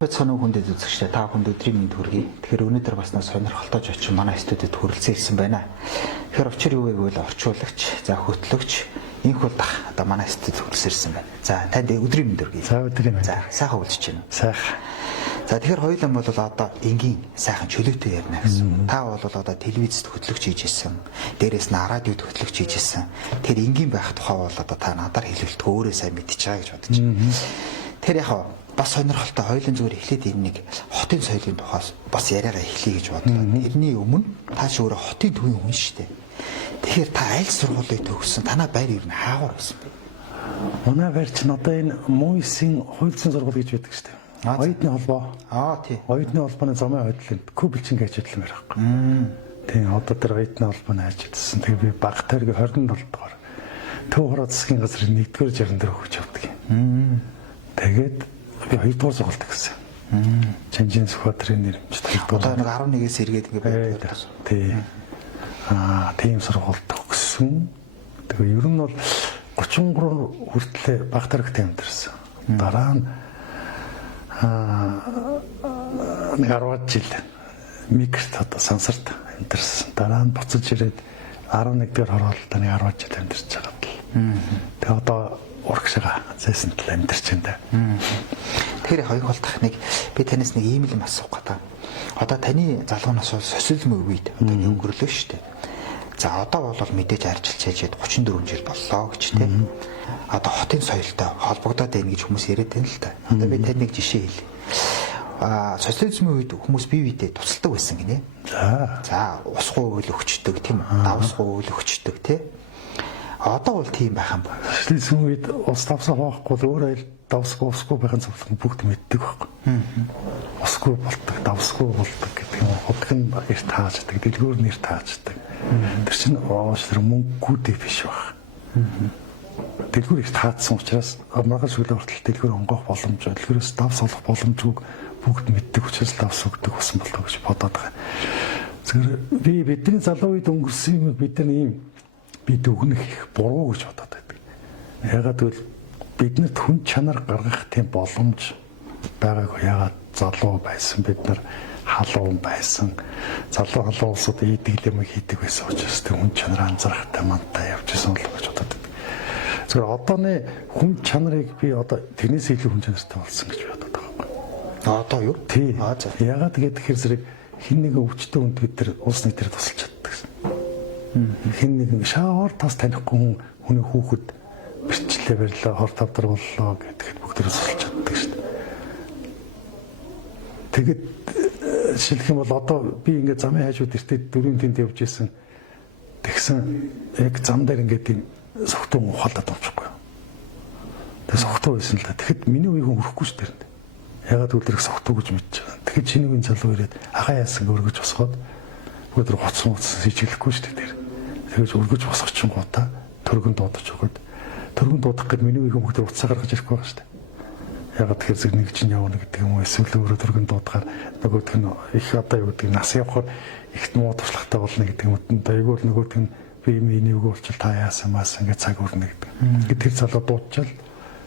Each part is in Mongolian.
Сонин хүндэд үзэгчтэй та бүхэнд өдрийн мэнд хүргэе. Тэгэхээр өнөөдөр бас нэг сонирхолтой очин манай студид хүрэлцэн ирсэн байна. Тэгэхээр учир юу вэ гэвэл орчуулагч, за хөтлөгч инх бол одоо манай студид хүрэлцэн ирсэн байна. За танд өдрийн мэнд хүргэе. За өдрийн мэнд. За сайхан үлдэж байна. Сайхан. За тэгэхээр хоёулаа бол одоо энгийн сайхан чөлөөтэй ярина гэсэн. Та бол одоо телевизэд хөтлөгч хийж исэн. Дээрээс нь радиод хөтлөгч хийж исэн. Тэр энгийн байх тухай бол одоо та надаар хэлэлт өөрөө сайн мэдчихэж байгаа гэж бодож байна. Тэр яг бас сонирхолтой хоёулын зүгээр эхлээд энэ нэг хотын соёлын тухай бас яриагаа эхлэе гэж бодлоо. Тэрний өмнө та ч өөрөө хотын төвийн хүн шүү дээ. Тэгэхээр та аль сургуулийг төгссөн? Танай байр юу хаагаар байсан бэ? Манай байр чинь одоо энэ МУИС-ийн хувь зүйн сургууль гэж байдаг шүү дээ. Оюутны холбоо. Тий. Оюутны холбооны замын хөдөлгөөнд Кубилчинг ажилласан байхгүй. Тийм одоо тэр оюутны холбооны ажилласан. Тэгээ би баг тойргийн 27 дугаар Төв хороо засгийн газрын 1-р 64 хүч авдаг юм. Тэгээд би 2-р сургуульд гэсэн. Чанжин Сүхбаатарын нэрмжтэй. Одоо нэг 11-ээс эргээд ингэ байдаг. Тийм. Тийм сургуульд төгссөн. Тэгээ ер нь бол 33 хүртэл баг тархт амьдэрсэн. Дараа нь нэг 10 жил микрт одоо сансарт амьдэрсэн. Дараа нь буцаж ирээд 11-р хороолтод нэг 10 жил амьдэрч байгаа бол. Тэгээ одоо урагшаа зайсан тал амьдэрч байна. Тэгэхээр хоёулах нэг би танаас нэг ийм юм асуух гэдэг. Одоо таны залуунаас социализмын үед одоо өнгөрлөө шүү дээ. За одоо бол мэдээж арчилж хажээд 34 жил боллоо гэж тийм. Одоо хотын соёлтой холбогдоод байна гэж хүмүүс яриад байна л та. Одоо би танд нэг жишээ хэлье. Социализмын үед хүмүүс бие биедээ тусалдаг байсан гинэ. За усгүй үйл өгчдөг тийм үү? Давсгүй үйл өгчдөг тийм. Одоо бол тийм байх юм байна. Социализмын үед ус давсаа хоохгүй л өөр айл давсгүй усгүй байхын зөвлөх бүгд мэддэг байхгүй. Усгүй болдог, давсгүй болдог гэдэг юм. Хутг нь эрт тааждаг, дэлгүүр нь эрт тааждаг. Тэр чинь уушлэр мөнгөгүй биш баг. Дэлгүүр эрт таадсан учраас маргааш өглөө хүртэл дэлгүүр онгоох боломж, дэлгүүрээс давс олох боломжгүй бүгд мэддэг учраас давс өгдөг болсон болов гэж бодоод байгаа. Зөвхөн би бидний залуу үед өнгөрсөн юм бид нар ийм бид өгнөх их буруу гэж бодоод байдаг. Ягаад гэвэл биднэрт хүн чанар гаргах тийм боломж байгаагүй. Ягаад залуу байсан бид нар халуун байсан. Залуу улсууд ийдэг юм хийдэг байсан учраас тийм хүн чанар анзаарахтай мантай явж исэн л гэж бодоод байдаг. Зөвхөн одооны хүн чанарыг би одоо тэрнээс илүү хүн чанартай болсон гэж бодоод байгаа юм. Одоо юу? Тий. Ягаад гэхээр зэрэг хин нэгэн өвчтөн хүнд бид нар улс нийтээр тусалж чаддаг гэсэн. Хин нэгэн шавар тас танихгүй хүний хүүхэд бэрчлээ барьлаа, хор тавдар боллоо гэхэд бүгдээрээ тусалж чаддаг шүү дээ. Тэгээд жишээлх юм бол одоо би ингээд замын хажууд эртээ дөрвөн тэнд явж исэн. Тэгсэн яг зам дээр ингээд тийм согтун ухаалаад авчихгүй. Тэгээ согтуу байсан л да. Тэгэхэд миний үеийн хүн өрөхгүй шүү дээ. Ягаад үлрэх согтуу гэж мэдэж байгаа. Тэгэхэд чиний үеийн залуу ирээд ахаа яасан өргөж босгоод өдөр гоцсон сижиглэхгүй шүү дээ. Тэгэж өргөж босгох чинь гутаа төргөн дуудаж өгöd. Төргөн дуудах гэд миний үеийн хүмүүс уцаа гаргаж ирэхгүй байгаа шүү дээ. Ягаад тэгэхээр зэрэг нэг чинь явна гэдэг юм уу эсвэл өөрөө төргөн дуудахаар нөгөөдг нь их одоо юу гэдэг нас явахаар их муу туршлагатай болно гэдэг юм. Айгуул нөгөөдг нь би миний үг болчил та яасан маас ингээд цаг өрнө гэдэг. Ингээд тэр залуу дуудчихал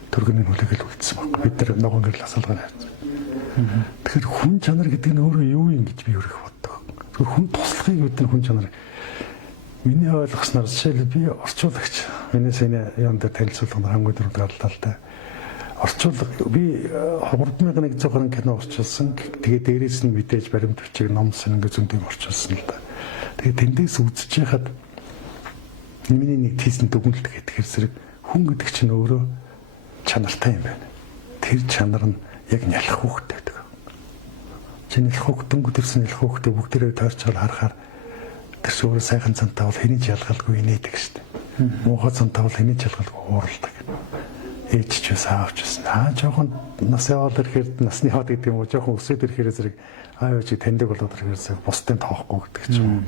төргөний хүлээгэл үлдсэн баг. Бид нар ногоон гэрэл асалгаа хайрцаг. Тэгэхээр хүн чанар гэдэг нь өөрөө юу юм гэж би өөрөөх боддог. Хүн туслахыг бид нар хүн чанар миний ойлгосноор жишээлбэл би орчуулагч. Миний сэний юм дээр танилцуулганд хамгийн дөрөв гарлаа л да. Орчуулга би 3120 кино орчуулсан. Тэгээ дээрээс нь мэдээж баримт бичиг ном сонинг зөндөө орчуулсан л да. Тэгээ тэндээс үзэж яхад миний нэг тийсэн дүгнэлт гэхээр зэрэг хүн гэдэг чинь өөрөө чанартай юм байна. Тэр чанар нь яг нялх хөөхтэй байдаг. Чиний хөөхтөнгө төрсөн нялх хөөхтэй бүгдээрээ тойрцол харахаар тэр өөрөө сайхан цантаа бол хэний ч ялгалгүй инээдэг шүү дээ. Муухай цантаа бол хэний ч ялгалгүй ууралдаг. Ээж ч бас аавч бас жоохон нас яваад ирэхээр насны хаад гэдэг юм уу жоохон өсөд ирэхээр зэрэг аав ээж таньдаг болоод ирэхээр зэрэг бусдын тоохгүй гэдэг ч юм.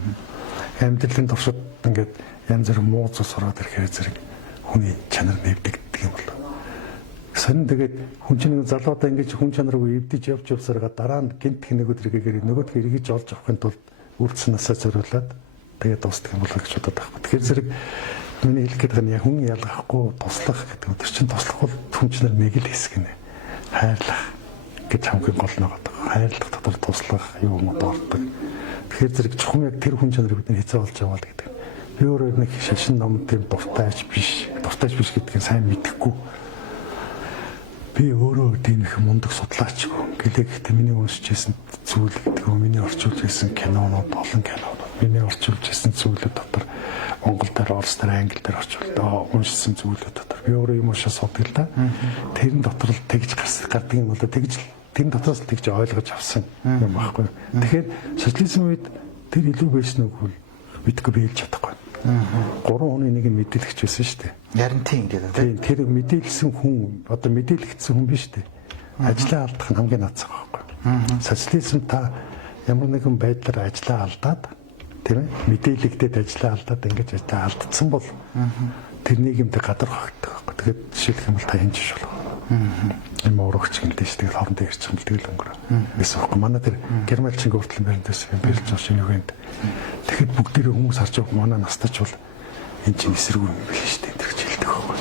Амьдралын туршид ингээд янз бүр муу цус ороод ирэхээр зэрэг хүний чанар нэвдэг гэдэг юм болоо. Сонин тэгээд хүн чинь залуудаа ингэж хүн чанаргүй эвдэж явсараа дараа нь гинт нэгүүд хэрэгээр нөгөөдгөө эргэж олж авахын тулд үрдснээсээ зориулаад тэгээд дуустдаг юм болоо гэж бодоод байхгүй. Тэгэхээр зэрэг миний хэлэх гэдэг нь хүн ялгахгүй туслах гэдэг. Тэр чинь туслах бол хүн чанар нэг л хэсэг нэ. Хайрлах, гэж хамгийн гол нэг хайрлах дотор туслах юм ордог. Тэгэхээр зэрэг чухам яг тэр хүн чанарыг бид хэзээ олж аваад гэдэг. Би өөрөө нэг шашин ном тийм дуртайч биш гэдгийг сайн мэдэхгүй. Би өөрөө тийм их мундаг судлаач гэлээгт миний уншиж ирсэн зүйл гэдэг нь миний орчуулж ирсэн кинонууд олон кинонууд миний орчуулж ирсэн зүйлүүд дотор Монгол дээр Орос дээр Англи дээр орчуулдаг уншсан зүйлүүд дотор би өөрөө юм уушаа суддаг л да. Тэрэн дотор л тэгж гардаг юм болоо тэгж тэр дотроос л тэгж ойлгож авсан юм байхгүй. Тэгэхээр социализм үед тэр илүү байсан үгүй мэдгүй биелж чадахгүй. 3 хүний нэг нь мэдээлэгч байсан шүү дээ. Ярин тийм гэдэг. Тийм тэр мэдээлсэн хүн одоо мэдээлэгдсэн хүн биш үү? Ажлаа алдах нь хамгийн нацсан байхгүй. Социализм та ямар нэгэн байдлаар ажлаа алдаад тийм ээ мэдээлэгдээд ажлаа алдаад ингэж ажлаа алдсан бол тэр нийгэмд гадар хогддог байхгүй. Тэгэхээр жишээлх юм бол та хинж шул. Юм урагч гэдэг чинь тэгэл хоорондоо ярьж байгаа юм тэгэл өнгөрөө. Гэсэн үг. Манай тэр германчин хүртэл баримтаас юм бэлж байгаа шинэ үгэнд. Тэгэхэд бүгдээрээ хүмүүс харж байгаа манай настач бол энэ чинь эсэргүй юм биш шүү дээ гэж хэлдэг байхгүй.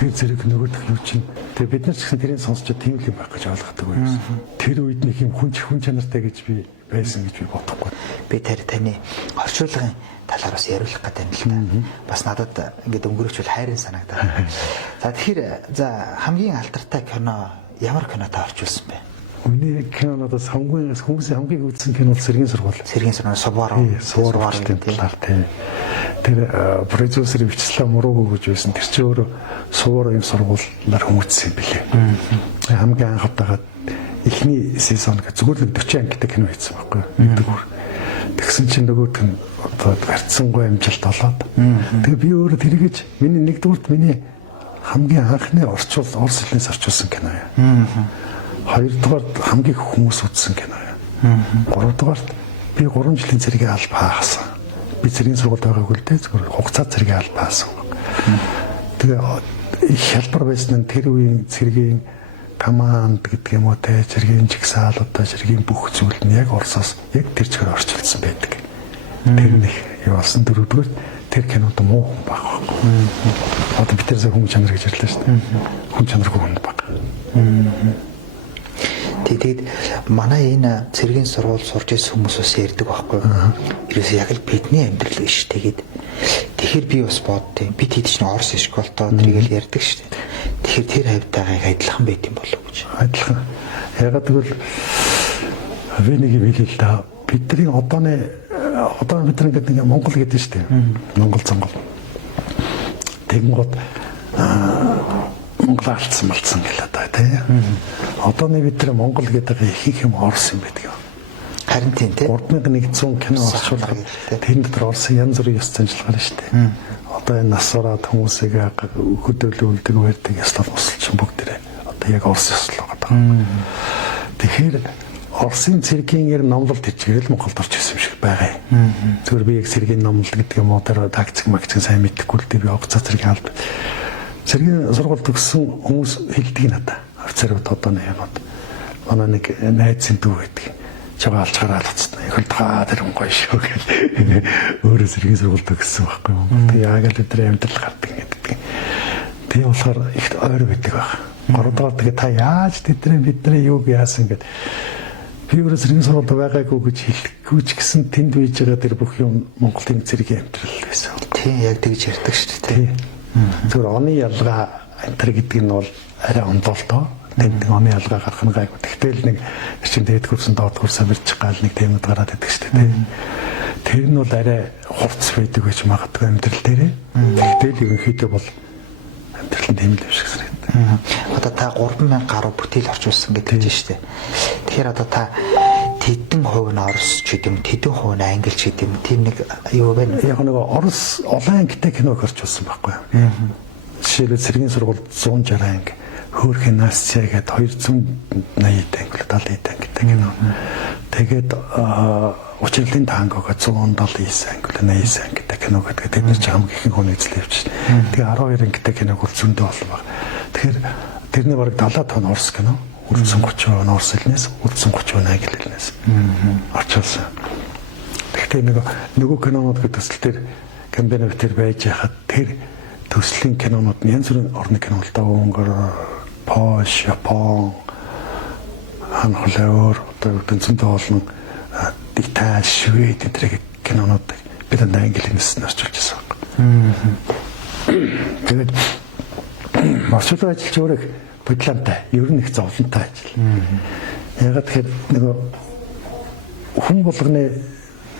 Тэгэхээр зэрэг нөгөөх юу чинь тэгээ бид нар ч гэсэн тэрийг сонсчод тийм л юм байх гэж ойлгодог байсан. Тэр үед нэг юм хүн чанартай гэж би байсан гэж би бодохгүй. Би таны орчуулгын талаар бас яриулах гэдэг юм л да. Бас надад ингээд өнгөрөөч бол хайрын санагдаад. За тэгэхээр хамгийн алдартай кино ямар кино та орчуулсан бэ? Миний кинонуудаас хүмүүсийн хамгийн үзсэн кино бол Сэргийн сургууль. Сэргийн сургууль Суворовчдын талаар тийм. Тэр продюсер Вячеслав Мурогов гэж байсан. Тэр чинь өөрөө Суворовын сургуулиар хүмүүжсэн юм билээ. Хамгийн анх удаага эхний сезон зүгээр л 40 ангитай кино хийсэн байхгүй юу? Тэгсэн чинь нөгөөт нь одоо гарцсангүй амжилт олоод. Тэгээ би өөрөө тэргэж миний нэгдүгürt миний хамгийн анхны Орос хэлнээс орчуулсан кино юм. Хоёрдугаар хамгийн их хүмүүс үзсэн кино юм. Гуравдугаар би 3 жилийн цэргийн алба хаасан. Би цэргийн сургуульд байгаагүй л дээ зүгээр хугацаа цэргийн алба хаасан. Тэгээ их хялбар байсан нь тэр үеийн цэргийн команд гэдэг юм уу те цэргийн жигсаалуудаа цэргийн бүх зүйл нь яг Оросоос яг тэр чигээр орчуулсан байдаг. Тэр нэг юу болсон дөрөвдүгээр тэр кинод муу хүн баг байхгүй. Одоо бид тэрсээ хүн чанар гэж ярьлаа шүү дээ. Хүн чанаргүй хүн баг. Тэгээд манай энэ цэргийн сургууль сурч ирсэн хүмүүс бас ярьдаг байхгүй юу? Ерөөсөө яг л бидний амьдрал биш тэгээд тэгэхээр би бас боддیں۔ Би тэд чинь Орос школтоо тэрийг л ярьдаг шүү дээ. Тэгэхээр тэр хавьтайгаа адилхан байт юм болов уу гэж. Адилхан. Ягаад гэвэл би нэг юм хэлээ л да. Бидний одоо бид нар гэдэг нь Монгол гэдэг шүү дээ. Монгол цонгол. Тэгэнгүүт Монгол алдсан гэлээ да тийм. Одооны бид нар Монгол гэдэг их юм Орос юм байдаг. Харин тийм тийм. 3100 кино орчуулах. Тэнд дотор Оросын янз бүрийн ёс заншилгаар шүү дээ. Одоо энэ насураад хүмүүсийг хөдөөлөөлдөг байдаг ёслол усалчин бүгдээрээ одоо яг Орос ёслол байгаа. Тэгэхээр Оросын цэргийн ер номлолт хийчихэл Монголд орж ирсэн юм шиг байгаа юм. Зүгээр би яг цэргийн номлолт гэдэг юм уу тэр тактик сайн мэдэхгүй л дээ би огцоо цэргийн алба. Цэргийн сургууль төгссөн хүмүүс хэлдэг надад. Офицерууд одоо нэг юмуд. Манай нэг найзын дүү гэдэг. Чагаа алж гараад цацсан. Их л таа тэр хүн гоё шүү гэх. Өөрөө цэргийн сургууль төгссөн байхгүй юу. Тэгээ яг л өдрөө амьдрал гардаг гэдэг. Тэгээ болохоор их ойр байдаг баг. Гордоор тэгээ та яаж бидний юуг яасан гэдэг. Би өөрөө цэргийн сургуульд байгаагүй гэж хэлэхгүй ч гэсэн тэнд бийж байгаа тэр бүх юм Монголын цэргийн амьдрал байсан. Тийм яг тэгж ярьдаг шүү дээ. Зүгээр оны ялгаа антер гэдэг нь бол арай ондоолтоо. Тэнд оны ялгаа гарах нь гайгүй. Тэгтэл нэг чинь дээд хурсан доод хурсаа бэрч гал нэг тэмүүд гараад идэг шүү дээ. Тэр нь бол арай хурц байдаг гэж магадгүй амьдрал дээрээ. Тэгтэл ерөнхийдөө бол амьдрал нь тийм л юм шиг санагдав. Одоо та 3000 гаруй бүтээл орчуулсан гэдэг чинь шүү дээ. Тэгэхээр одоо та тэдэн хувь нь Орос ч гэдэм тэдэн хувь нь Англи ч гэдэм тийм нэг юу байна. Яг нэг Орос олон ангитай киног орчуулсан байхгүй юу? Жишээлбэл цэргийн сургуульд 160 анги, хөөрхөн насцаа гэдэг 280 анги, 70 ангитай кино. Тэгээд учирлын тангога 179 анги, 89 ангитай кино гэдэг. Тэд нар ч хамгийн их хүн эзлэвч. Тэгээ 12 ангитай киног бол зөндөө олон баг. Тэгэхээр тэрний бараг 70 тонн Орос кино. Үрдсэн 30% Орос хэлнээс, үрдсэн 30% Англи хэлнээс орчуулсан. Гэхдээ нөгөө кинонууд гэдэг төсөл төр камбинов төр байж хахад тэр төслийн кинонууд янз бүрийн орны кино л да Унгар, Польш, Япон, хаан холоор одоо зөндөө олон Итали, Швед эдрэг кинонууд бид англи хэлнээс нь орчуулж байсан байхгүй. Тэгээд орчуулгын ажил ч өөрөө бодлонтой, ер нь их зовлонтой ажил. Ягаад тэгэхээр нөгөө хүн болгоны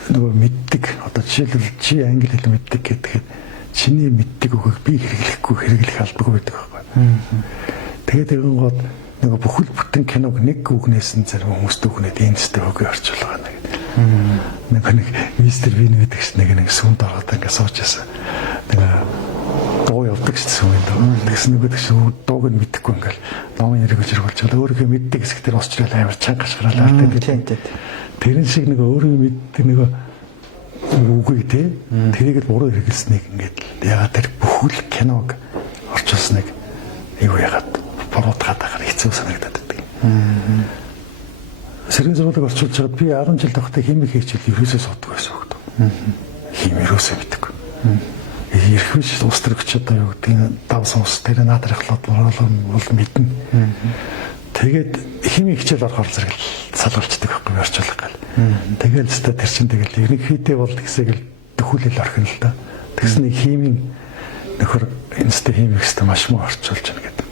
нөгөө мэддэг одоо жишээлбэл чи англи хэл мэддэг гэхэд чиний мэддэг үгийг би хэрэглэх албагүй байдаг байхгүй. Тэгээд тэгэн гол нөгөө бүхэл бүтэн киног нэг үгнээс нь зарим хүмүүст үгнээд энэстэй үгийг орчуулга нэг. Нэг мистер Вин гэдэг чинь нэг сүмд ороод ингээд сууж байсан. Нэг дуу явдаг гэсэн юм даа. Тэгсэн нэг чинь дууг нь мэдэхгүй ингээд номын яриг хөрвүүлж байгаа. Өөрийнхөө мэддэг хэсэг дээр усчлал амар чанга шгаралаа. Тэрэн шиг нэг өөрөө мэддэг нэг үгийг те тэрийг л буруу хэрэглэснийг ингээд ягаад тэр бүхэл киног орчуулсныг юу ягаад буруудгаад байгаа хэцүү санагдаад байдаг. Сэргийн зургийг орчуулж байгаад би 10 жил тахтай химик хийчихэл ерөөсөө суудаг байсан хөөд. Хим ерөөсөө мэддэг. Ирэх биш ус төрөгч одоо юу гэдэг давсан ус тэр наадрахлаад бол мэднэ. Тэгээд химик хичээл орохоор зэрэг салгалцдаг байхгүй орчуулга гал. Тэгэл өстой тэр чин тэгэл ерөнхийдөө бол тэгсэг л төхүүлэл орхино л да. Тэгсэн нэг химийн нөхөр энэстэй химикстэй маш муу орчуулж байна гэдэг.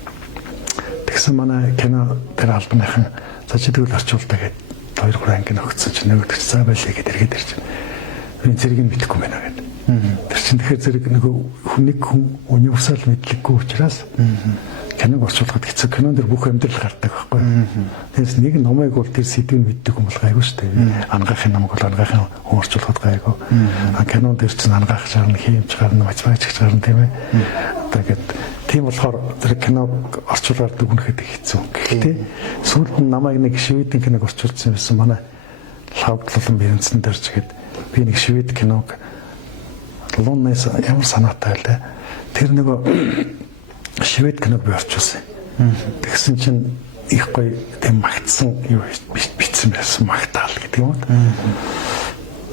Тэгсэн манай кино тэр албаныхан за чи тэгвэл орчуулдаг гэд 2-3 анги нөхцсөн чинь нөгөөд цаа байлээ гэд эргээд ирж байна. Би зэрэг нь мэдэхгүй байна гэд. Тэр чин тэгэхээр зэрэг нөгөө хүн универсал мэдлэггүй учраас киног орчуулахад хэцүү. Кинон дэр бүх амьдрал гардаг байхгүй. Тэгээс нэг номыг бол тэр сэдвийг мэддэг хүн бол гайгүй шүү дээ. Ангаахын номыг бол ангаахын хүн орчуулахад гайгүй. Кинон дэр чинь ангаах шаарна, хиймч гарна, математикч гарна тийм ээ. Тэгээд тийм болохоор тэр киног орчуулаад дүгнэхэд хэцүү. Гэхдээ сүүлд нь намайг нэг шведийн киног орчуулсан байсан. Манай лавдлан бэрэнцэн дэрч гээд би нэг швед киног Луннес ямар санаатай байлаа. Тэр нөгөө швед киног би орчуулсан. Тэгсэн чинь их гоё тийм магтсан юу бичсэн байсан магтаал гэдэг юм.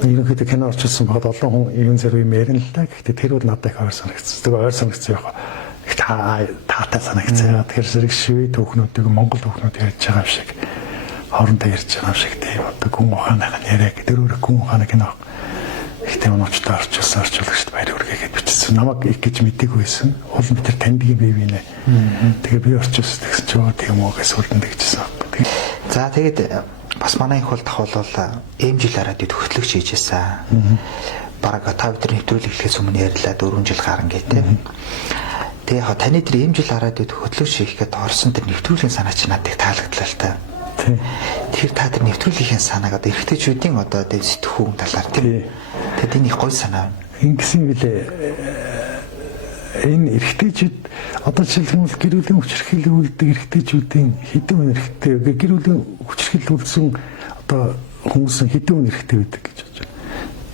Ерөнхийдөө кино орчуулсан багт олон хүн юм зэрэг юм ярина л да. Гэхдээ тэр бол надад их ойр санагдсан. Тэгээ ойр санагдсан яг их таатай санагдсан. Тэгэхээр зэрэг швед хүүхнүүдийг монгол хүүхнүүд ярьж байгаа юм шиг хоорондоо ярьж байгаа юм шиг тийм одоо гүн ухааныг яриа гэдэг өөр гүн ухааны кино ихтэй онцтой орчуулагчд баяр хүргээгээд бичсэн. Намайг их гэж мэдээгүй байсан. Уул би тэр таньдаг юм бий нэ. Тэгээ би орчуулсан гэсэн чинь тийм үү гэж сүлдэн тэгжсэн. За тэгээд бас манай их бол тахвал эмжил радиод хөтлөгч хийжсэн. Бараг та бид нэвтрүүлэг эхлэхээс өмнө ярьлаа 4 жил гарan гэдэг. Тэгээ яг таны тэр эмжил радиод хөтлөгч хийхэд орсон тэр нэвтрүүлгийн санаа чи надад таалагдлаа л та. Тэр та тэр нэвтрүүлгийн санааг одоо эрэгтэйчүүдийн одоо сэтгхүүн талаар тийм. Тэгэд энэ их гоё санаа. Ингэсэн билээ. Энэ эрэгтэйчүүд одоо жишээлбэл гэр бүлийн хүчирхийлэл үлддэг эрэгтэйчүүдийн хэдэн хүн эрэгтэй гэр бүлийн хүчирхийлэл үлдсэн одоо хүмүүс хэдэн хүн эрэгтэй байдаг гэж бодож байна.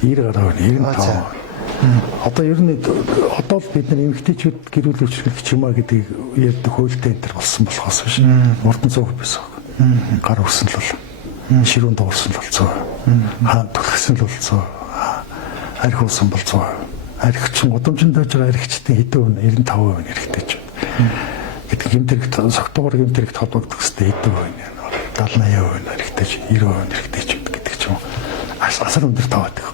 90 гаруй 95. Одоо ер нь одоо л бид нар эмэгтэйчүүд гэр бүлийн хүчирхийлэл ч юм а гэдэг ярьдаг хуультай энэ төр болсон болохоос биш. Урдан 100% байсан. Гар өрсөн л бол ширүүн дуурсан л болцоо. Хаан төлгсөн л болцоо. Арх уусан бол 100%. Архичин удамжинд байж байгаа архичдын хэдэн хүн 95% эрэгтэй ч. Гэдэг гэмтэрэгт согтуугаар гэмтэрэгт холбогдох хэвээр хэдэн хүн 70-80% эрэгтэй ч 90% эрэгтэй ч гэдэг ч юм. Асар өндөр тав байдаг.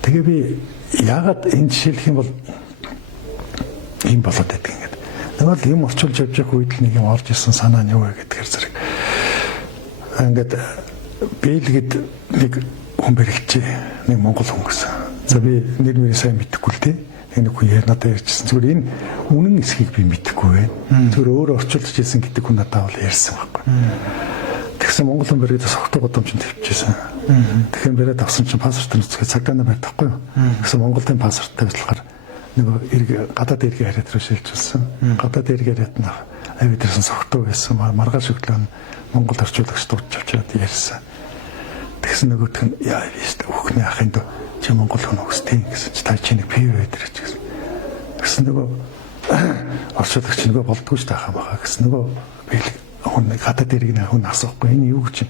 Тэгээ би яагаад энэ жишээлх юм бол ийм болоод байдаг юм. Нэг л юм орчуулж явж байгаа үед л нэг юм орж ирсэн санаа нь юу вэ гэдгээр зэрэг ингээд бэлгэд нэг хүн бэрхжээ нэг монгол хүн гэсэн. За би нэр мэрийг сайн мэдэхгүй л тий. Энэ хүн надад ярьжсэн. Зүгээр энэ үнэн эсхийг би мэдэхгүй байна. Зүгээр өөр орчуулж ирсэн гэдэг хүн надад бол ярьсан байхгүй. Тэгсэн монгол хүн бэргэд согтуу годомжинд тавьчихсан. Тэгэхээр бэргэд авсан чинь паспорт нүцгээд цагдаана байхгүй юу? Тэгсэн монголын паспорттай ажиллахаар нөгөө гадаад иргэн хараад руу шилжүүлсэн. Гадаад иргэн хараад нь авид ирсэн согтуу байсан. Маргааш өглөө монгол орчуулагч дуудаж авчираад ярьсан. Тэгсэн нөгөөх нь яа вист хүүхний ахын дөө чи монгол хүн өстэй гэсэн чи та чи нэг пив өдр гэж. Тэгсэн нөгөө орчуулагч нөгөө болдгоо ч таахаа байгаа гэсэн нөгөө бэлэг хүн гадаад иргэн хүн асуухгүй энэ юу гэж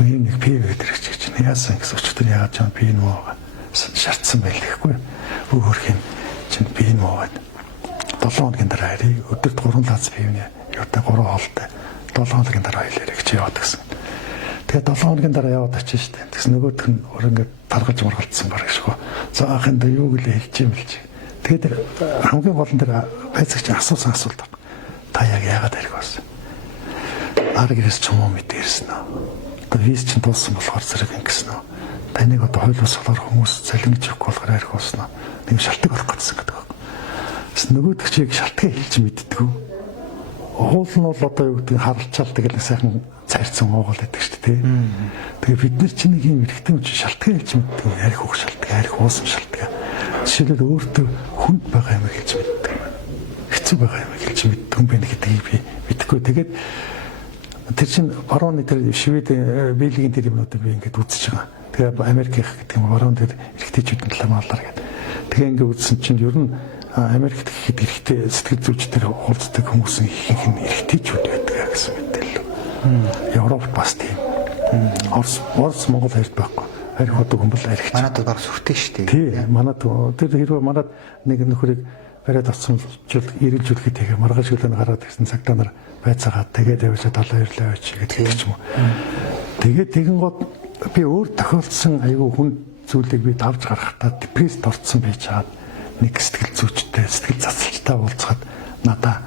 юм нэг пив өдр гэж яасан гэсэн өчтөр яагаад ч юм би нөө шаардсан байл гэхгүй. Өөхөх юм чинь би нөөд 7 хоногийн дараа харъя. Өдөрт 3 лац пивнэ. Юутай 3 хоолтой 7 хоногийн дараа хэлээрэй гэж яваад гэсэн. Тэгээд 7 хоногийн дараа яваад очиж штэ. Тэгс нөгөөх нь өөр ингээд таргалж маргалцсан баг шүү. За ахын дээр юу гэлээ хэлж юм бэлж. Тэгээд хамгийн гол нь тэр байцаагч асуусан асуулт баг. Та яг яагаад ирэх вэ? Аргэрс ч юм уу мэдэрсэн нэ. Одоо виз чинь тулсан болохоор зэрэг ингэсэн нэ. Таныг одоо хууль бус болохоор хүмүүс цалингч явах болохоор арих болсноо. Нэг шалтгаан орох гэсэн гэдэг баг. Тэс нөгөөдөг чиг шалтгаан хэлж мэддэг. Уул нь бол одоо юу гэдэг харалчаал тэгэл нэг сайхан цайрцсан уугал байдаг шүү дээ. Тэгээ бид нар чинь нэг юм эргэтэй юм чи шалтгаан хэлж мэддэг. Арих ух шалтгаан, арих уусан шалтгаан. Жишээлбэл өөртөө хүнд байгаа юм хэлж мэддэг. Хэцүү байгаа юм хэлж мэддэг юм байна гэдгийг би мэдэхгүй. Тэгээд тэр чинь барууны тэр Швед Бельгийн тэр юмнуудыг би ингээд үзэж байгаа. Тэгээ Америк гэдэг юм баруун тэр эрэгтэйчүүдийн талаар маалаар гэдэг. Тэгээ ингээд үзсэн чинь ер нь Америкт гэхэд эрэгтэй сэтгэл зүйчдэр уулздаг хүмүүсийн ихэнх нь эрэгтэйчүүд байдаг гэсэн мэдээлэл. Европт бас тийм. Орос Монгол хоёрт байхгүй. Арих одоо хүмүүс арих. Манайд баг сүртэй шүү дээ. Тий, манайд тэр хэрвээ манайд нэг нөхрийг бариад авсан жил ирэлжүүлэхэд тэгээ маргааш өглөө гараад ирсэн цагтаа нар байцаагаад тэгээд явж талаа ирлээ байж гэдэг ч юм уу. Тэгээд тэгэн гот би өөр тохиолдсон айгүй хүн зүйлийг би давж гаргахтаа депресд орцсон байж чаад нэг сэтгэл зүйчтэй сэтгэл засалчтай уулзахад надаа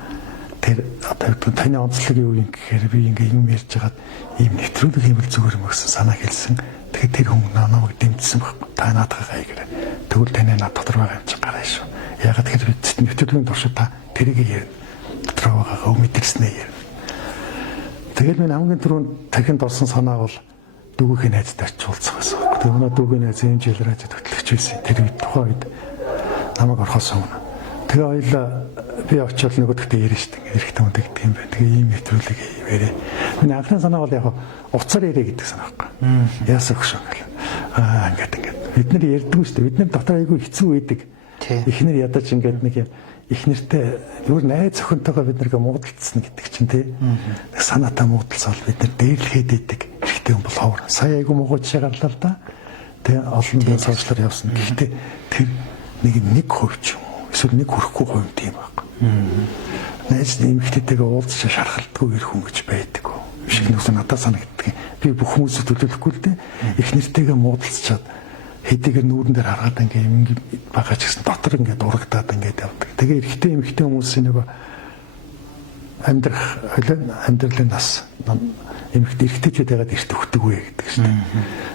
тэр одоо таны онцлог юу юм гэхээр би ингээ юм ярьж хагаад ийм нэвтрүүлэг юм л зүгээр юм гэсэн санаа хэлсэн. Тэгээд тэр хүн намайг дэмжсэн байхгүй. Та наадах гайгаарай. Тэгвэл таны над дотор байгаа юм чинь гараа шүү. Ягаад гэхээр нэвтрүүлгийн туршид та тэрийг ярина. Дотор байгаагаа мэдэрснээ ярина. Тэгэл минь хамгийн түрүүнд дахинд орсон санаа бол дүүгийн найзтай уулзах байсан. Тэгээ манай дүүгийн найз энэ жил радио хөтлөгч байсан. Тэр үед тухайн үед намайг орхоос өмнө. Тэгээ хоёлаа би очиод нөгөөдөгтөө ярина шүү дээ. Эрэхтэн үнтэй гэдэг юм байна. Тэгээ ийм нэвтрүүлэг ярэ. Миний анхны санаа бол яг уцаар ярэ гэдэг санаа байхгүй. Яасан хөшөө гэл. Ингээд бид нар ярьдгүй шүү дээ. Бид нар дотор айгүй хэцүү үйдэг. Эхнэр ядаж ингээд нэг юм их нэртэй өөр найз охинтойгоо бид нэргээ муудалцсан гэдэг чинь тий. Нэг санаатай муудалцал бид нар дээрлэхэд идэг. Ихтэй юм бол ховор. Сая айгүй муу жишээ гарлаа л да. Тэгээ олон бие суучлаар явсан. Гэхдээ тэр нэг хувь юм. Эсвэл нэг хүрэхгүй хувь тийм байхгүй. Найз нэмэгтэйгээ уулзч шархалтгүй ирэх хүн гэж байдаг. Шиг нүгс надад санагддаг. Би бүх хүмүүсд төлөвлөхгүй л дээ. Их нэртэйгээ муудалцчаад хэдийгээр нүүрэн дээр хараад ингээ юм байгаа ч гэсэн дотор ингээ дурагдаад ингээ явдаг. Тэгээ эрэгтэй эмэгтэй хүмүүсийн нэг амьдралын нас эрэгтэйчүүд ягаад эрт өгдөг вэ гэдэг шүү дээ.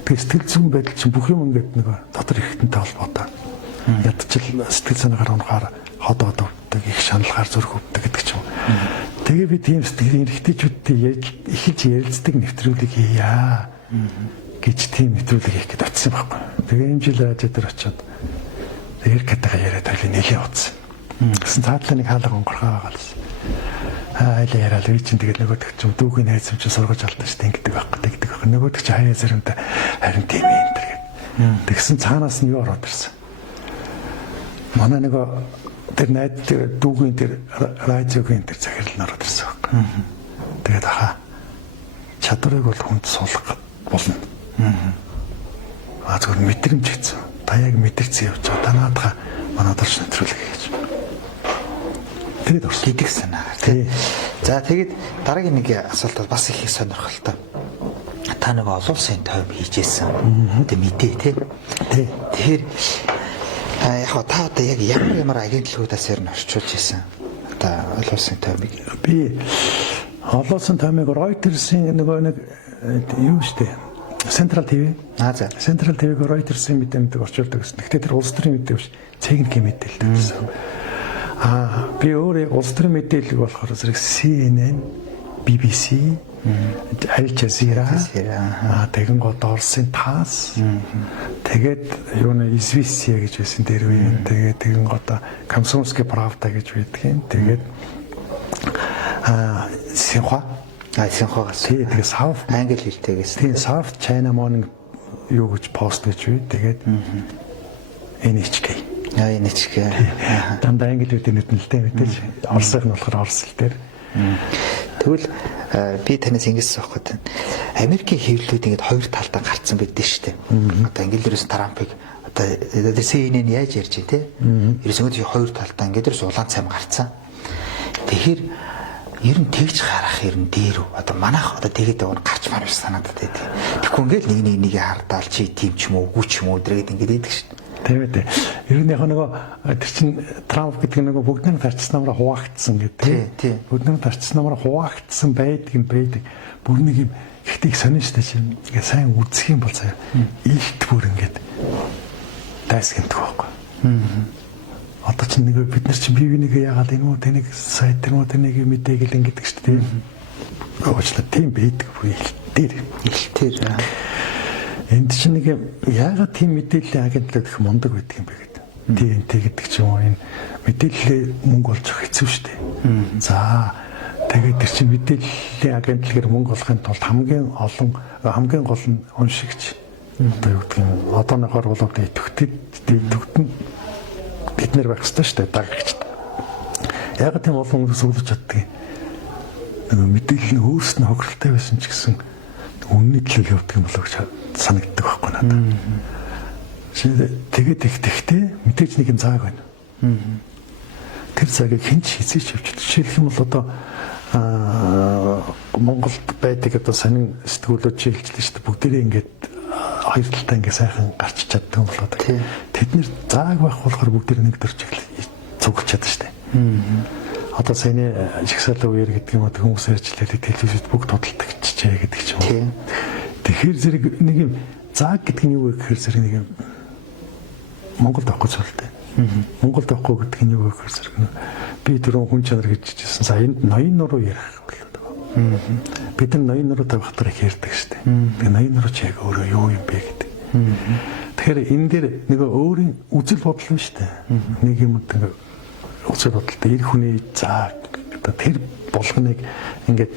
Тэгээ сэтгэл зүйн байдал чинь бүх юм ингээ нэг дотор эрэгтэнтэй холбоотой. Ядчил сэтгэл санаагаар унахаар ходоод өгдөг, их шаналгаар зүрх өвдөг гэдэг ч юм. Тэгээ би тийм сэтгэл эрэгтэйчүүдтэй эхэлж ярилцдаг нэвтрүүлэг хийя гэж тийм нэвтрүүлэг хийх гээд очсон байхгүй. Тэгээ энэ жил радио дээр очиод эркэтайгаа яриад байлаа нэлийн утсан. Гэсэн цаадлаа нэг хаалга онгорхоо байгаа л. Айлаа яриад би чинь тэгээд нөгөөдөг чинь дүүгийн найз чинь сургаж алдсан шүү дээ ингэдэг байхгүй тэгдэг байхгүй. Нөгөөдөг чинь хаяа зэрэмтэй харин тийм юм тэр гээд. Тэгсэн цаанаас нь юу ороод ирсэн. Манай нэг тэр найз дүүгийн тэр радиогийн тэр захирал нараад ирсэн байхгүй. Тэгээд ахаа чадварыг бол хүнд суулгах болно. Зүгээр мэдрэмж хийсэн. Та яг мэдэрсэн явж байгаа. Та наадах манай дорч нэвтрүүлэг хийж. Тэгээд орсон гэдэг санаагаар тий. За тэгээд дараагийн нэг асуулт бол бас их сонирхолтой. Та нэг олон улсын тойм хийжсэн. Тэ мэдээ тий. Тэгэхээр яг та одоо яг ямар агентлагуудаас ер нь орчуулж ирсэн. Одоо олон улсын тоймыг би олон улсын тоймыг Reuters-ийн нэг юу штэ Central TV. За. Central TV-г Reuters-ийн мэдээлэлд орчуулдаг гэсэн. Гэхдээ тэр улс төрийн мэдээ биш, цэгнгийн мэдээлэл гэсэн. Би өөрөө улс төрийн мэдээлэл болохоор зэрэг CNN, BBC, Al Jazeera, тэгэн гол Орсын ТАСС, тэгээд юу нэ Известия гэж байсан дээр үе. Тэгээд тэгэн гол Комсомольская правда гэж байдгийн. Тэгээд Синхуа Синхуагаас тэгээд South англи хэлтэйгээс тийм South China Morning юу гэж пост гэж бий. Тэгээд NHK. NHK. Дандаа англи хэлтэй нэтлэлтэй мэдээж. Оросыг нь болохоор орос хэл дээр. Тэгвэл би танаас ингэсэн байхгүй. Америкийн хэвлэлүүд ингэж хоёр талдаа гарцсан байдэн шүү дээ. Одоо англи дээрээс Трампыг одоо CNN яаж ярьж тий? Ерөөсөө хоёр талдаа ингэж улаан цайм гарцсан. Тэгэхээр ер нь тэгж харах ер нь дээр үү? Одоо манайх одоо тэгээд байгаа гарч марж санагдаад байдаг. Тэгэхгүй ингээл нэг хардаал чи тийм ч юм уу, үгүй ч юм уу өдргээд ингээд идэг шүү дээ. Тийм үү. Ер нь яг нөгөө тэр чин Трамп гэдэг нөгөө бүгдний тарчсан намраа хуваагдсан гэдэг. Тийм. Бүгдний тарчсан намраа хуваагдсан байдаг. Бүр нэг юм ихтэй сонин штэ чинь. Ингээ сайн үзэх юм бол заяа. Илт бүр ингээд дайсгэндэг байхгүй. Одоо чинь нэг бид нар чинь бие бинийгээ яагаад энэ үү тэнийг сайд тэр үү тэнийг мэдээг л ингэдэг шүү дээ. Уучлаа тийм байдаг бүр илтээр. Энд чинь нэг яагаад тийм мэдээллийн агентлаг их мундаг байдаг юм бэ гэдэг. ТНТ гэдэг ч юм уу энэ мэдээлэлээ мөнгө олж авах хэцүү шүү дээ. За тэгээд тэр чинь мэдээллийн агентлагаар мөнгө олохын тулд хамгийн гол нь уншигч. Одоо юу гэдэг нь одооныхоор бол одоо идэвхтэй бид нэр байх хэрэгтэй шүү дээ дагагч. Яг тийм олон хүмүүс өглөж чаддаг. Нэг мэдээлэл нь өөрснөө хохиролтой байсан ч гэсэн үнний төлөв явдаг юм болов гэж санагддаг байхгүй надад. Тэгээд ихтэй мэдээж нэг юм зааг байна. Тэр цагийг хэн ч хийцээч явж. Жишээлх юм бол одоо Монголд байдаг одоо сонин сэтгүүлүүд жишээлжлээ шүү дээ. Бүгдээрээ ингээд хоёр талтай ингээ сайхан гарч чаддаг юм болоод. Тэд нэр зааг байх болохоор бүгдээр нэг дөрж цуглаж чаддаг шүү дээ. Одоо саяны шигсаалаа үеэр гэдэг юм уу хүмүүс ярьжлаа телевизэд бүгд тодтолдог чичээ гэдэг ч юм уу. Тэгэхээр зэрэг нэг юм зааг гэдэг нь юу вэ гэхээр зэрэг нэг юм Монголд авахгүй зүйлтэй. Монголд авахгүй гэдэг нь юу вэ гэхээр зэрэг би түрүүн хүн чанар гэж хэлсэн. За энд ноён нуруу ярих болоод. Бид нар ноён нуруу тавихтар их ярьдаг шүү дээ. Тэгээ ноён нуруу ч яг өөрөө юу юм бэ гэдэг. Тэгэхээр энэ дээр нөгөө өөрийн үзэл бодол нь шүү дээ. Нэг юм ингээ үзэл бодолтой эр хүний заа тэр болгоныг ингээд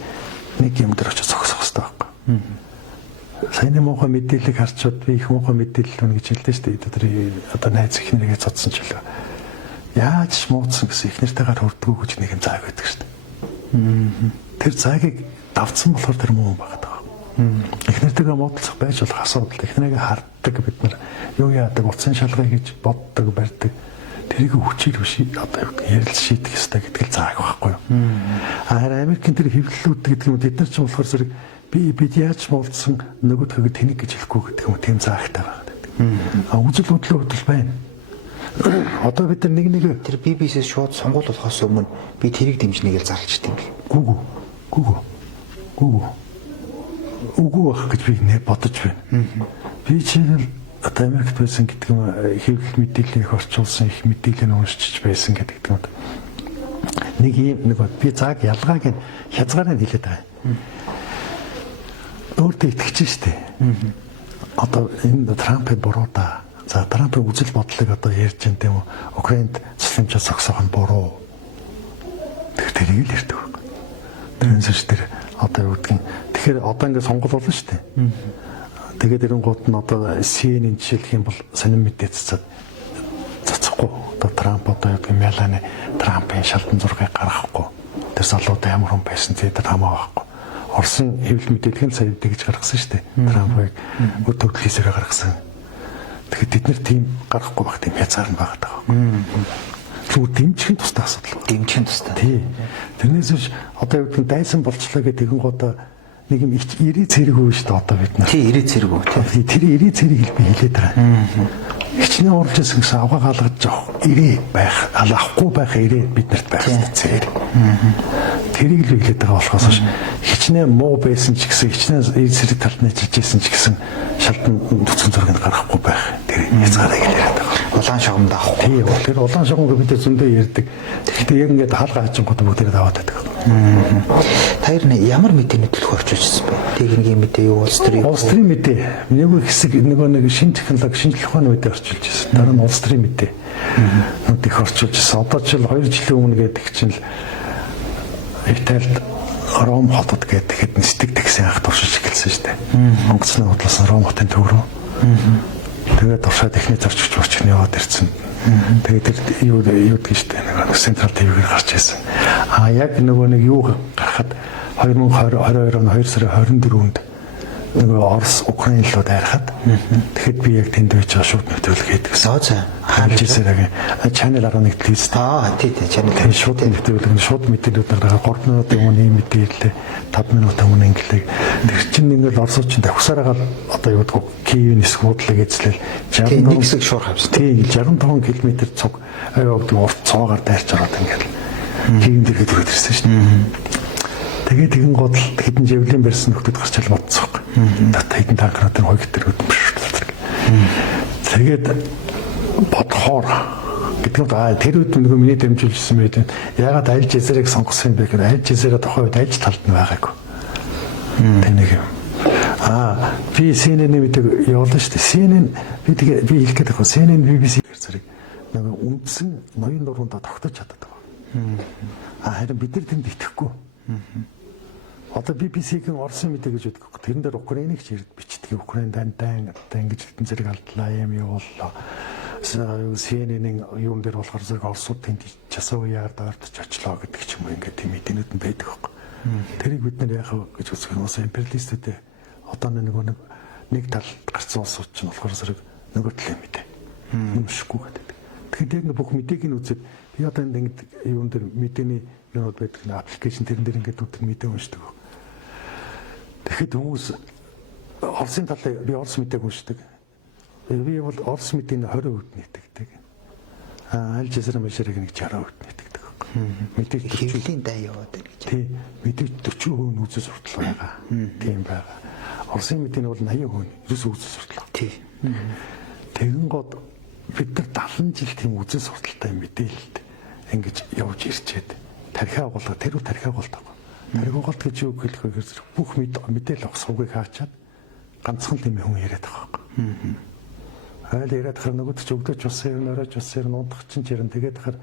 нэг юм дээр очиж зогсох хэрэгтэй байхгүй. Сайн муухай мэдээлэл харчаад би их муухай мэдээлэл өгнө гэж хэлдэг шүү дээ. Тэр одоо найз ихнэргээ цодсон ч үлээ. Яаж мууцсан гэсэн ихнэртэйгээр хүрдгүү гэж нэг юм зааг байдаг шүү дээ. Тэр заагийг давцсан болохоор тэр муу байгаад байгаа. Ихнэртэйгээ муудалцах байж болох асуудал. Ихнэргээ харддаг бид нар юу яадаг утсын шалгай гэж боддог барьдаг. Тэрийг хүчээр биш одоо ярил шийдэх ёстой гэдэг л зааг байхгүй юу. Харин Америкийн тэр хэвлэлүүд гэдэг юм бид нар ч болохоор зэрэг бид яаж муулсан нөгөөдхөг тэнийг гэж хэлэхгүй гэдэг юм тийм заагтай байгаа. Үзэл бодлын хөдөл байна. Одоо бид нар нэг тэр BBC-с шууд сонгуул болохоос өмнө би тэрийг дэмжнэ гэж зарлж тийм бил. Үгүй байх гэж би нэ бодож байна. Би чинь одоо Америкт байсан гэдэг юм хэвлэл мэдээлэл их орчуулсан их мэдээлэл уншиж байсан гэдэг юм. Нэг юм би зааг ялгааг нь хязгаараа хэлээд байгаа. Өөртөө итгэж штэ. Одоо энэ Трампын буруу да. За Трампын үзэл бодлыг одоо ярьж байгаа юм уу? Украинд цэцлэмжээ зогсоох нь буруу. Тэрийг л ярьдаг байхгүй. Тэрнээс тэр одоо юу гэдгийг тэгэхээр одоо ингэ сонгол болно штэ. Тэгээд эрэнгууд нь одоо CNN жишээлх юм бол сонин мэдээ цацахгүй. Одоо Трамп одоо юу гэдэг Мелани Трампын шалдан зургийг гаргахгүй. Тэр залуутай ямар хүн байсан тэр хамаа байхгүй. Орсын хэвлэл мэдээлэл нь сая тэгж гаргасан шүү дээ. Трампыг өд төгөлхийсээр гаргасан. Тэгэхээр бид нэр тийм гарахгүй байх тийм хязгаар нь байгаа даа. Зүгээр дэмжихийн тустай асуудал. Дэмжихийн тустай. Тий. Тэрнээс биш одоо юу гэдэг дайсан болчлоо гэдэг нь одоо нэг юм ирээ цэрэг үү шүү дээ одоо бид нар. Тий, ирээ цэрэг үү. Тэр ирээ цэрэг би хэлээд байгаа. Хичнээн урж ирсэн гэсэн авгаа галгаж авах ирээ байх, авахгүй байх ирээ биднэрт байх хэрэгтэй. Тэрийг л хэлээд байгаа болохоос хичнээн муу байсан ч гэсэн хичнээн цэрэг талд нэжилж байсан ч гэсэн шалдан төцөн зургийг гаргахгүй байх. Тэр хязгаарыг л яриад байгаа. Улаан шугамд авах. Тий, тэр улаан шугам бид зөндөө ярьдаг. Тэгэхдээ яг ингээд хаалга хажингууд бүгдээ даваад байдаг. Та ер нь ямар мэдээний төлөв орчуулсан бэ? Техникийн мэдээ юу, улс төрийн мэдээ. Нэг хэсэг нэг шинэ технологи, шинжлэх ухааны мэдээ орчуулж ирсэн. Дараа нь улс төрийн мэдээ. Нүд их орчуулж ирсэн. Одоо ч 2 жилийн өмнө гэдэг чинь Италид Ром хотод гэдэг хэд нисдэг такси анх туршиж эхэлсэн шүү дээ. Монголчны бодлоос Ром хотын төв рүү. Тэгээд туршаад ихний зарчигч орчны яваад ирсэн. Тэгээд тэр юу гэдэг шүү дээ. Нэг централ ТV-гээр гарч ирсэн. Яг нөгөө нэг юу гарахад 2022 оны 2 сарын 24-нд нөгөө Орос Украин руу дайрахад тэгэхэд би яг тэнд байж байгаа шууд нэвтрүүлэг хийдэг гэсэн. Аа за. Алжирсагийн Channel 11 телевизэд Тийм channel тэр шууд нэвтрүүлэг нь шууд мэдээлүүд гаргаад 3 минутын өмнө ийм мэдээлэл 5 минутын өмнө ингэлээ. Тэр чинь ингээл орсуучин давхсараагаа одоо юу гэдэг Киевийн суудлыг эзлэл 65 хэсэг шуурх авсан. Тийм 65 км цуг аваад урт цоогаар дайрч ороод ингээл Киевийн дэргэд өрөөд ирсэн шүү дээ. Тэгээд тэгэн гол хэдэн жавлын барьсан нөхдүүд гарч ил бодцоог. Дата хэдэн танкруудын хойг дээр өдмөш. Тэгээд бодхоор гэдэг нь тэр үед нөгөө миний дэмжүүлсэн байд. Ягаад аль жизэрийг сонгосон юм бэ гэхээр аль жизэрээ тохой үед аль талд нь байгаагүй. Тэнийг юм. Би CNN-ийн мэдээг явуулсан шүү дээ. CNN би хэлэх гээд байгаа. CNN BBC зэрэг нөгөө үндсэн ноён дургуунда тогтож чаддаг байна. Харин бид нар тэнд итгэхгүй. Одоо BBC-ийн Оросын мэдээ гэж өгдөг. Тэрэн дээр Украиныг ч бичдэг. Украин дантай ингэж хэдэн зэрэг алдлаа юм явууллаа. CNN-ийн юм дээр болохоор зэрэг Оросууд тэнд часов яард ордож очлоо гэдэг ч юм уу ингээд тийм мэдээнүүд нь байдаг байхгүй. Тэрийг бид нар яах вэ гэж үзэх юм уу империалистуудээ одоо нэг тал гарцсан улсууд ч болохоор зэрэг нөгөө талын мэдээ. Юмшгүй гэдэг. Тэгэхээр яг бүх мэдээг нь үзээд би одоо ингэ юм дээр мэдээний юмуд байдаг нэг аппликейшн тэрэн дээр ингээд өдөр мэдээ уншдаг. Тэгэхэд хүмүүс Оросын талыг би Орос мэдээг уншдаг. Би бол Орос мэдээний 20% нийтдэг. Аль жизера мэшэрэг нэг 60% нийтдэг. Мэдээж хэвлийн дай яваад байна гэж. Тийм. Мэдээж 40% нь үзэл суртал байгаа. Тийм байгаа. Оросын мэдээний бол 80% ерөөсөө үзэл суртал. Тийм. Тэгэн гот бид нар 70 жил тийм үзэл сурталтай мэдээлэлд ингэж явж ирчээд тархиа агуулга тэр үе тархиа агуулдаг. Тархиа агуулт гэж юу хэлэх вэ гэхээр бүх мэдээлэл авах сувгийг хаачаад ганцхан тийм хүн яриад байгаа юм. Айл яриад хэр нөгөөд ч өгдөөч усан юм оройч усан юм унтах чинь жирэн тэгээд хэр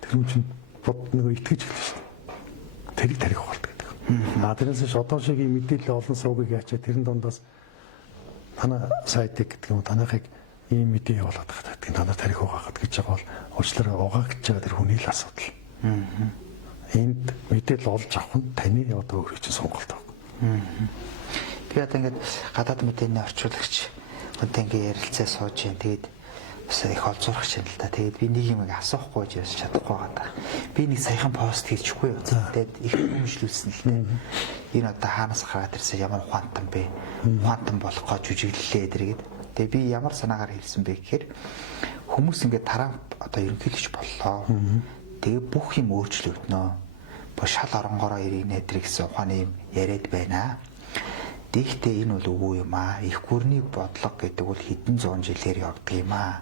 тэр хүн чинь бод нөгөө итгэж эхэлсэн шүү дээ. Тэрийг тархиа агуулт гэдэг. Тэрнээс ч одоо шиг ийм мэдээлэл олон сувгийг хаачаад тэрэн дундаас танаа сайтыг гэдэг юм танахыг ийм мэдээ явуулаад байгаа гэдэг. Танаа тархиа угаагаад гэж байгаа бол уучлаарай угаагч байгаа тэр хүний л асуудал. Энд мэдээлэл олж авах нь таны одоо өөрөө чинь сонголт байна. Би одоо ингээд гадаад мэдээний орчуулагч одоо ингээд ярилцаа сууж юм. Тэгээд бас их олзуурах шин л да. Тэгээд би нэг юм асуухгүй гэж яс чадахгүй байгаа. Би нэг саяхан пост хийчихгүй юу. Тэгээд их хүмүүжлүүлсэн л дээ. Энэ одоо хаанаас гараад ирсэн ямар ухаантан бэ? Ухаантан болох гэж жүжиглэлээ дэргээд. Тэгээд би ямар санаагаар хэлсэн бэ гэхээр хүмүүс ингээд Трамп одоо ерөнхийлөгч боллоо. Тэгээ бүх юм өөрчлөгднө. Бо шал оронгороо ирийнэ гэсэн ухааны юм яриад байна. Тэгэхдээ энэ бол үгүй юм аа. Их гүрний бодлого гэдэг бол хэдэн зуун жилээр явдаг юм аа.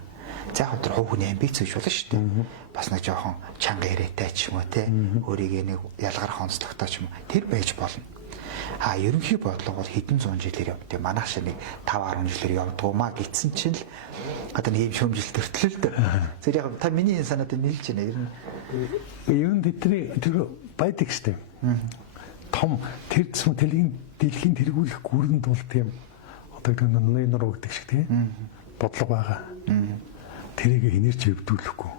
За яг тэр хувь хүний амбиц гэж болно шүү дээ. Бас нэг жоохон чанга яриатай ч юм уу те. Өөрийгөө нэг ялгарх онцлогтой ч юм. Тэр байж болно. Ерөнхий бодлого бол хэдэн зуун жилээр явдаг. Манайх шиг нэг 5-10 жилээр явдаг маа гитсэн чинь л одоо нэг юм шөмжил төртлөө л дээ. Тэр яг та миний санаад нийлж байна. Ер нь Юун тэдний тэр байдаг штеп. Том тэр зам дэлхийн тэргүүлэх гүрэнд бол тийм одоо нэг нор өгдөг шиг тийм бодлого байгаа. Тэрийг энерги өвдүүлэхгүй.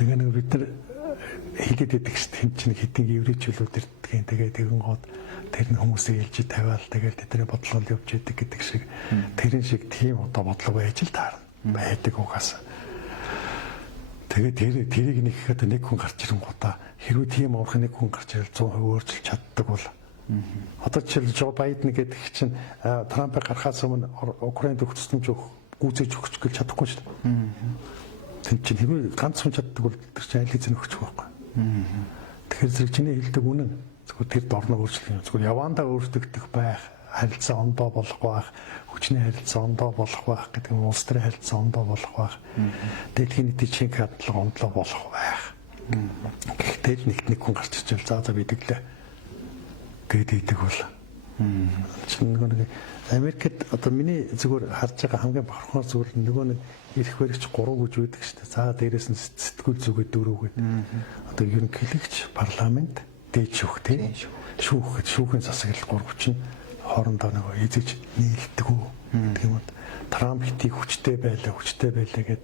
Тэгээ нэг бид нар хэлээд байдаг шүү дээ. Чинь хэдийн еврейчлүүд ирдгийн тэгээ тэгэн гоод тэр нь хүмүүсийг ялж тавиал тэгээд тэдний бодлогод явж идэг гэдэг шиг тэрэн шиг тийм одоо бодлого байж л таарна. Байдаг угаасаа. Тэгээд тэрийг нэг ихэд нэг хүн гарч ирэнгуудаа хэрвээ тийм уурхай нэг хүн гарч ирэл 100% өөрчилж чаддаг бол одоо жишээл Жо Байден гэдэг чинь Трампыг гарахаас өмнө Украинд өгчсөмж гүйцээж өгч гээл чадахгүй шүү дээ. Тэн чинь хэрвээ ганц хүн чаддаг бол тэр чинь аль хэзээ өгчих байхгүй. Тэгэхээр зэрэг чиний хэлдэг үнэн зөвхөн тэр дорноо өөрчлөх юм. Зөвхөн явандаа өөрчлөгдөх байх, харилцаа ондоо болох байх, хүчний харилцаа ондоо болох байх гэдэг нь улс төрийн харилцаа ондоо болох байх. Дэлхийн нийтийн шинэ хадлага ондлоо болох байх. Гэхдээ нэг хүн гарч ичвэл за бидэглээ гэдэг бол чинь нэг Америкт одоо миний зүгээр харж байгаа хамгийн бохорхоор зүгээр нөгөө нэг ирэх баригч 3 гэж үүдэг шүү дээ. За дээрээс нь сэтгүүл зүгээ 4 гээд. Одоо ерөнхийлөгч, парламент, дээд шүүх тийм шүүхийн засаглал 3 чинь хоорондоо нөгөө эзэж нийлдэг үү гэх юм уу. Трамп хитийг хүчтэй байлаа гэдэг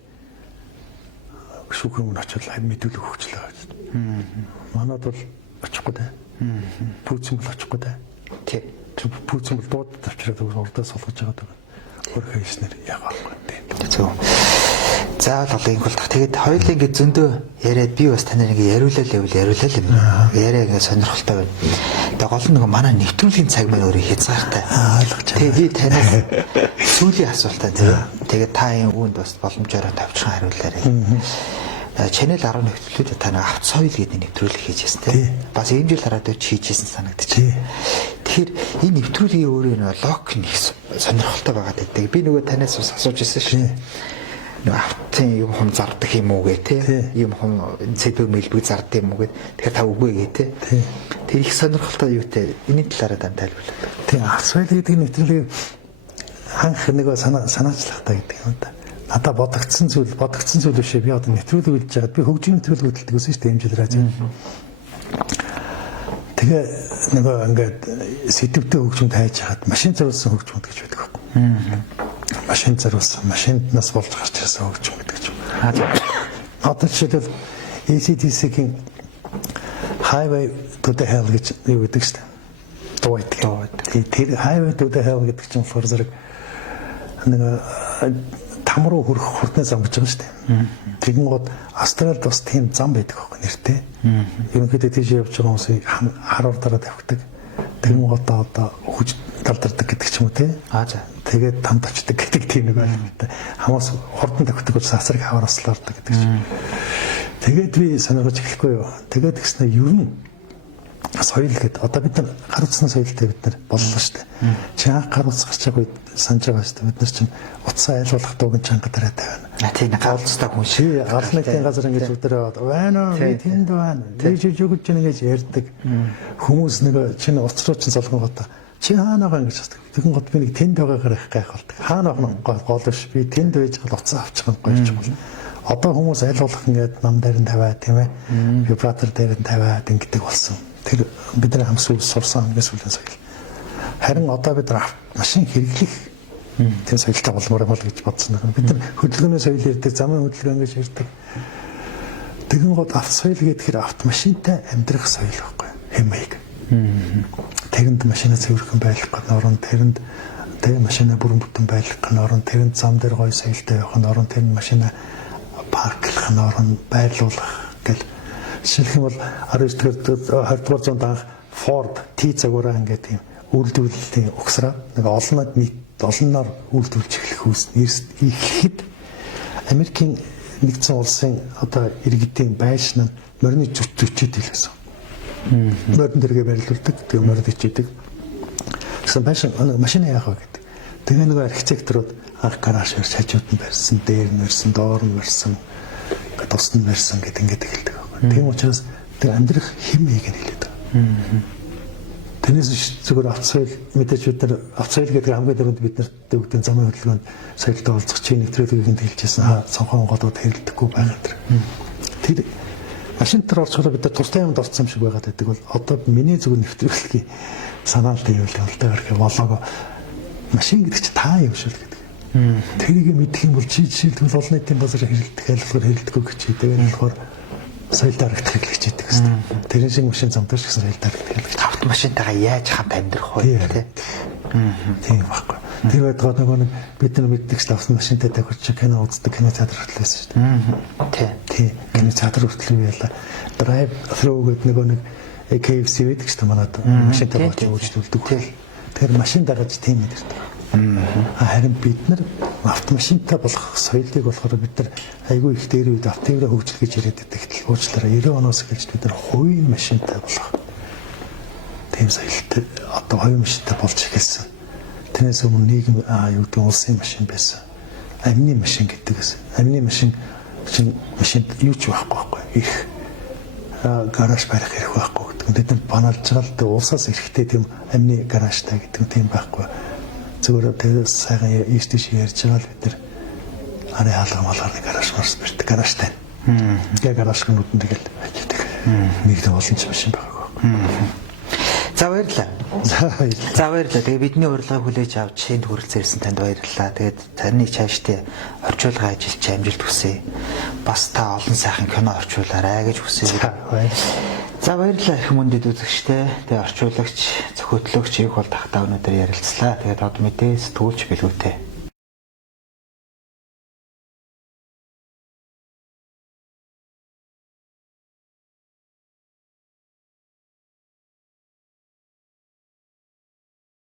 шүүхийн өмнө очил мэдүүлэг өгчлээ. Манайд бол очихгүй дээ. Путин бол очихгүй дээ. Тийм. пүүцэн бол дууд тавчраад урдаа сулгаж байгаа даа. Хөрх хийснээр яг байхгүй тийм. Зөв. За бол энэ бол тэгээд хоёулаа ингэ зөндөө яриад би бас танаар ингэ яриулаа л юм. Яриа ингэ сонирхолтой байна. Тэгээд гол нь нөгөө манай нэвтрүүлгийн цаг маань өөрөө хязгаартай. Ойлгож байна. Тэгээд би танаас сүүлийн асуултаа тэгээд та энэ үүнд бас боломжоор тавьчихсан хариулаарай. Channel 10 нэвтрүүлэгт та нэг авт соёл гэдэг нэвтрүүлэг хийжсэн тийм. Бас ийм жил хараад хийжсэн санагдчих. Тэгэхээр энэ нэвтрүүлгийн өөрөө нэг лок нэг сонирхолтой байгаад байдаг. Би нөгөө танаас бас асууж ирсэн шүү. Нөгөө автын юм хум зардаг юм уу гэ тийм. Юм хум цэдбэг мэлбэг зардаг юм уу гэд. Тэгэхээр та үгүй гэ тийм. Тэр их сонирхолтой юутай энэ талаараа дан тайлбарлаа. Тийм авт соёл гэдэг нэвтрүүлгийг анх нэг санаачлахтаа гэдэг юм да. Надад бодогдсон зүйл бишээ. Би одоо нэвтрүүлэг үлдэж байгаад би хөгжим нэвтрүүлэг хөдөлдөг гэсэн шүү дээ хэмжил радио. Тэгээ нөгөө ингээд сэтвтэй хөгжимд хайж хаад машин зориулсан хөгжмөд гэж байдаг байхгүй. Машин зориулсан, машинднаас болж гарч ирсэн хөгжим гэдэг юм. Одоо жишээлбэл AC/DC-ийн Highway to the Hell гэж юу гэдэг шүү дээ. Дуу байдаг. Тэр Highway to the Hell гэдэг чинь болохоор зэрэг нэг там руу хүрэх хурдны зам гэж байгаа шүү дээ. Тэгэн гот Австралид бас тийм зам байдаг байхгүй нэртэй. Ерөнхийдөө тийш явж байгаа хүмүүсийг харуур дараа тавьдаг. Тэгэн гот одоо хүч талдардаг гэдэг ч юм уу тий. За. Тэгээд там тавьдаг гэдэг тийм нэг ойлголттой. Хамаас хурдан тавьдаг бол сасрыг хаваараас лаардаг гэдэг чинь. Тэгээд би сонирхож эхлэхгүй юу. Тэгээд гэснээр ер нь соёл гэдэг одоо бид нар гар утасны соёлтой бид нар боллоо шүү дээ. Чи анх гар утас гарч байгаа үед санаж байгаа шүү дээ. Бид нар чинь утсаа айлуулах дуугийн чанга дараа тавина. Тийм гар утастай хүн шиг галнайтын газар ингэж өдрөө байна уу? Би тэнд байна. Би жижигж ингэж ярьдаг. Хүмүүс нэг чинь утас руу чинь солонготой. Чи хаана байгаа гэж асуудаг. Тэгэн гот би нэг тэнд байгаагаар их гайхалдаг. Хаана байгаа гол биш. Би тэнд байж гал утсаа авчих юм гоёч бол. Одоо хүмүүс айлуулах ингээд нам дээр нь тавиад тийм ээ. Вибратор дээр нь тавиад ингэдэг болсон. Тэр бидний хамсгүй сурсан англи сүлийн соёл. Харин одоо бид машин хэрэглэх тийм соёлтой болмоор юм бол гэж бодсон. Бид нар хөдөлгөөний соёл ярьдаг, замын хөдөлгөөн гэж ярьдаг. Тэгэн гол авто соёл гэхээр автомашинтай амьдрах соёл байхгүй хэм маяг. Тэрэнд машинаа цэвэрхэн байлгах норон, тэрэнд тэг машинаа бүрэн бүтэн байлгах норон, тэрэнд зам дээр гоё соёлтой явах норон, тэрэнд машинаа парклах норон, байрлуулах гэл. Жишээлх юм бол 19-р 20-р зуунд анх Ford T загвараа ингээд тийм үйлдвэрлэлийн угсраа нэг олонноор үйлдвэрлэж эхлэх эхлэхэд Америкийн нэгдсэн улсын одоо иргэдийн байшин нь морины зөчөд хэлсэн. Морин дэргээ барилуулдаг, тэгээ морид ичээдэг. Тэгсэн байшин машина яах вэ гэдэг. Тэгээ нэг архитекторууд анх гараж барьж хажууд нь барьсан, дээр нь барьсан, доор нь барьсан, тус нь барьсан гэдэг ингээд эхэлдэг. Тийм учраас тэр амьдрах хэм маяг нь хэлээд байгаа. Тэрнээс зүгээр авто соёл мэдээж бид нар авто соёл гэдэг хамгийн дөрөнд бид нарт өгдөг замын хөдөлгөөнд соёлтой олзох чинь нэвтрүүлгийг хэлжсэн. Цонхон годод хэрэлдэхгүй байгаа тэр. Тэр машин дээр орчихлоо бид нар тустай юмд орсон юм шиг байгаад байдаг бол одоо миний зүгээр нэвтрүүлгийн санаалтай юм л гэх болоог машин гэдэг чинь та юм шиг л гэдэг. Тэрийг мэдэх юм бол чи жишээлбэл олон нийтийн базар хэрэлдэх айлгоор хэрэлдэхгүй гэж тэгээд болохоор соёлд харагдахыг л хичээдэг гэсэн. Тэрэн шиг машин замтар шиг соёлд харагдах гэж. Автомашинтайгаа яаж хамт амьдрах вэ тий? Тийм байхгүй. Тэр байдаг нөгөө нэг бид нар мэддэг ч автомашинтай тахирч кино үздэг, кино театр хүртэл байсан шүү дээ. Тий. Кино театр хүртэл яла. Drive through гэдэг нөгөө нэг KFC байдаг ч та манад машинтай болж үйлдвэрлэдэг. Тэгэхээр машин дагаж тийм мэдэрдэг. Харин бид нар автомашинтай болох соёлыг болохоор бид нар айгүй их дээр үед автомобиль хөгжил гэж яриад байдаг. Уучлаарай 90 оноос эхэлж бид нар хувийн машинтай болох тийм соёлтой одоо хувийн машинтай болж эхэлсэн. Тэрнээс өмнө нийгэм юу гэдэг улсын машин байсан. Амны машин гэдэг гэсэн. Амны машин чинь машинд юу ч байхгүй. Их гараж барих хэрэг байхгүй гэдэг. Бид нар баналж байгаа л улсаас эрэхтэй тийм амны гаражтай гэдэг тийм байхгүй. Зүгээр тэрс сайхан ийш ярьж байгаа л бид нар арай хаалга малганы гараж марс бэрт гаражтай. Яг гаражны нүдэн тэгэл ажилладаг. Нэг л олон ч машин байгаагүй. За баярлалаа. За баярлалаа. Тэгээ бидний урилгыг хүлээж авч шинэ хүрэлцэн ирсэн танд баярлалаа. Тэгээд таны цаашдаа орчуулгын ажилч амжилт хүсье. Бас та олон сайхан кино орчуулаарай гэж хүсье. За баярлалаа их мөндөд үзэгчтэй. Тэгээ орчуулагч, зохиотлогч их бол тахтаа өнөөдөр ярилцлаа. Тэгээд одоо мэдээ сэтгүүлч билгүүтэй